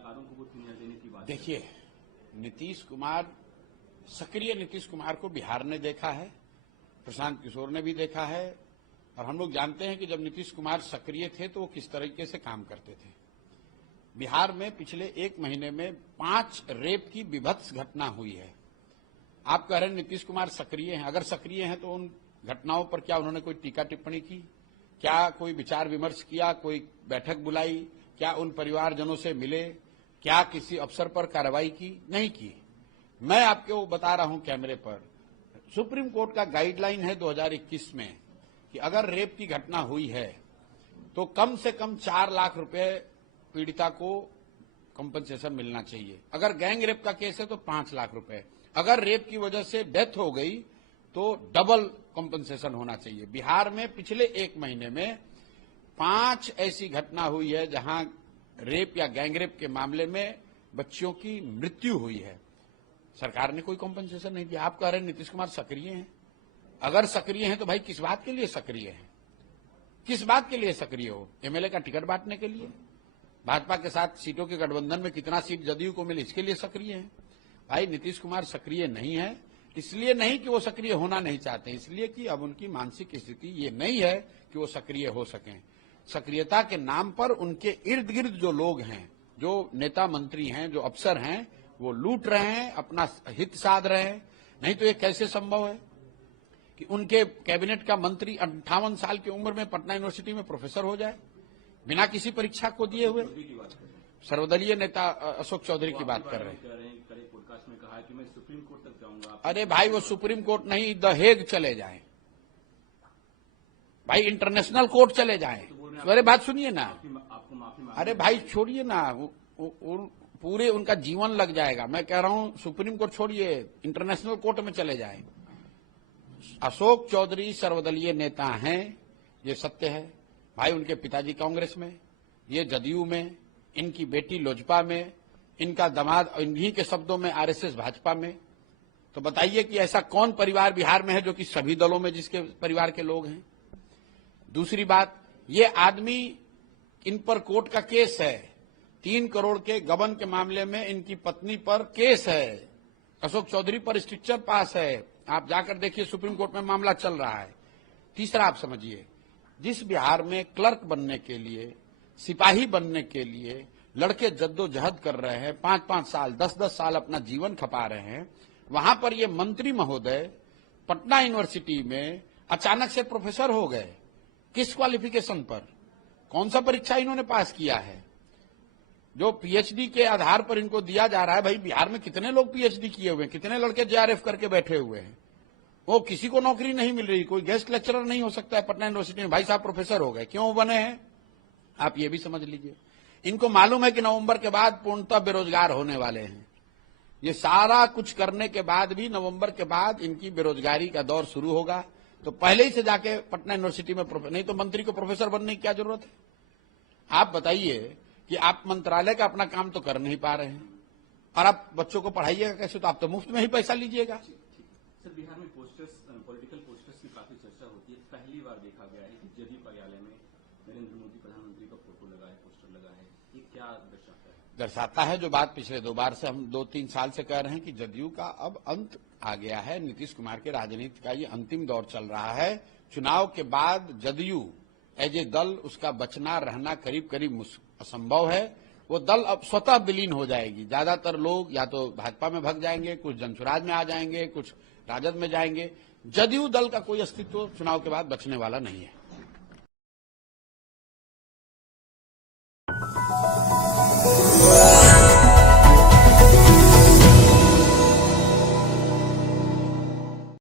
कलाकारों को कुछ निर्णय देने की बात। देखिए, नीतीश कुमार, सक्रिय नीतीश कुमार को बिहार ने देखा है, प्रशांत किशोर ने भी देखा है, और हम लोग जानते हैं कि जब नीतीश कुमार सक्रिय थे तो वो किस तरीके से काम करते थे। बिहार में पिछले 1 महीने में 5 रेप की विभत्स घटना हुई है। आप कह रहे हैं नीतीश कुमार सक्रिय हैं, अगर सक्रिय हैं तो उन घटनाओं पर क्या उन्होंने कोई टीका टिप्पणी की? क्या कोई विचार विमर्श किया? कोई बैठक बुलाई? क्या उन परिवारजनों से मिले? क्या किसी अफसर पर कार्रवाई की? नहीं की। मैं आपको बता रहा हूं कैमरे पर, सुप्रीम कोर्ट का गाइडलाइन है 2021 में कि अगर रेप की घटना हुई है तो कम से कम 4 लाख रुपए पीड़िता को कंपनसेशन मिलना चाहिए। अगर गैंग रेप का केस है तो 5 लाख रुपए। अगर रेप की वजह से डेथ हो गई तो डबल कंपनसेशन होना चाहिए। बिहार में पिछले 1 महीने में 5 ऐसी घटना हुई है जहां रेप या गैंग रेप के मामले में बच्चियों की मृत्यु हुई है। सरकार ने कोई कंपनसेशन नहीं दिया। आप कह रहे हैं नीतीश कुमार सक्रिय हैं, अगर सक्रिय हैं तो भाई किस बात के लिए सक्रिय हैं? किस बात के लिए सक्रिय हो? एमएलए का टिकट बांटने के लिए? भाजपा के साथ सीटों के गठबंधन में कितना सीट जदयू को मिले इसके लिए सक्रिय हैं? भाई नीतीश कुमार सक्रिय नहीं है, इसलिए नहीं कि वो सक्रिय होना नहीं चाहते, इसलिए कि अब उनकी मानसिक स्थिति ये नहीं है कि वो सक्रिय हो सकें। सक्रियता के नाम पर उनके इर्द गिर्द जो लोग हैं, जो नेता मंत्री हैं, जो अफसर हैं, वो लूट रहे हैं, अपना हित साध रहे हैं। नहीं तो ये कैसे संभव है कि उनके कैबिनेट का मंत्री 58 साल की उम्र में पटना यूनिवर्सिटी में प्रोफेसर हो जाए बिना किसी परीक्षा को दिए हुए? सर्वदलीय नेता अशोक चौधरी की बात कर रहे हैं। पॉडकास्ट में कहा कि मैं सुप्रीम कोर्ट तक जाऊंगा। अरे भाई, वो सुप्रीम कोर्ट नहीं, द हेग चले जाएं भाई, इंटरनेशनल कोर्ट चले जाएं। अरे बात सुनिए ना, आपको माफी। अरे भाई छोड़िए ना, पूरे उनका जीवन लग जाएगा। मैं कह रहा हूं सुप्रीम कोर्ट छोड़िए, इंटरनेशनल कोर्ट में चले जाएं। अशोक चौधरी सर्वदलीय नेता हैं, ये सत्य है भाई। उनके पिताजी कांग्रेस में, ये जदयू में, इनकी बेटी लोजपा में, इनका दामाद इन्हीं के शब्दों में आरएसएस भाजपा में। तो बताइए कि ऐसा कौन परिवार बिहार में है जो कि सभी दलों में जिसके परिवार के लोग हैं? दूसरी बात, ये आदमी, इन पर कोर्ट का केस है, 3 करोड़ के गबन के मामले में इनकी पत्नी पर केस है, अशोक चौधरी पर स्ट्रिक्चर पास है। आप जाकर देखिए, सुप्रीम कोर्ट में मामला चल रहा है। तीसरा, आप समझिए, जिस बिहार में क्लर्क बनने के लिए, सिपाही बनने के लिए लड़के जद्दोजहद कर रहे हैं, 5-5 साल, 10-10 साल अपना जीवन खपा रहे हैं, वहां पर ये मंत्री महोदय पटना यूनिवर्सिटी में अचानक से प्रोफेसर हो गए। किस क्वालिफिकेशन पर? कौन सा परीक्षा इन्होंने पास किया है जो पीएचडी के आधार पर इनको दिया जा रहा है? भाई बिहार में कितने लोग पीएचडी किए हुए हैं, कितने लड़के जेआरएफ करके बैठे हुए हैं, वो किसी को नौकरी नहीं मिल रही। कोई गेस्ट लेक्चरर नहीं हो सकता है पटना यूनिवर्सिटी में, भाई साहब प्रोफेसर हो गए। क्यों बने हैं आप ये भी समझ लीजिए। इनको मालूम है कि नवंबर के बाद पूर्णतः बेरोजगार होने वाले हैं। ये सारा कुछ करने के बाद भी नवंबर के बाद इनकी बेरोजगारी का दौर शुरू होगा। तो पहले ही से जाके पटना यूनिवर्सिटी में नहीं तो मंत्री को प्रोफेसर बनने की क्या जरूरत है? आप बताइए कि आप मंत्रालय का अपना काम तो कर नहीं पा रहे हैं और आप बच्चों को पढ़ाइएगा कैसे? तो आप तो मुफ्त में ही पैसा लीजिएगा। सर, बिहार में पोस्टर्स, पॉलिटिकल पोस्टर्स की काफी चर्चा होती है। पहली बार देखा गया है कि जदयू कार्यालय में नरेंद्र मोदी प्रधानमंत्री का फोटो लगा है, पोस्टर लगा है। ये क्या दर्शाता है? दर्शाता है जो बात पिछले 2 बार से हम 2-3 साल से कह रहे हैं कि जदयू का अब अंत आ गया है। नीतीश कुमार के राजनीति का ये अंतिम दौर चल रहा है। चुनाव के बाद जदयू एज ए दल, उसका बचना रहना करीब करीब असंभव है। वो दल अब स्वतः विलीन हो जाएगी। ज्यादातर लोग या तो भाजपा में भग जाएंगे, कुछ जनसुराज में आ जाएंगे, कुछ राजद में जाएंगे। जदयू दल का कोई अस्तित्व चुनाव के बाद बचने वाला नहीं है।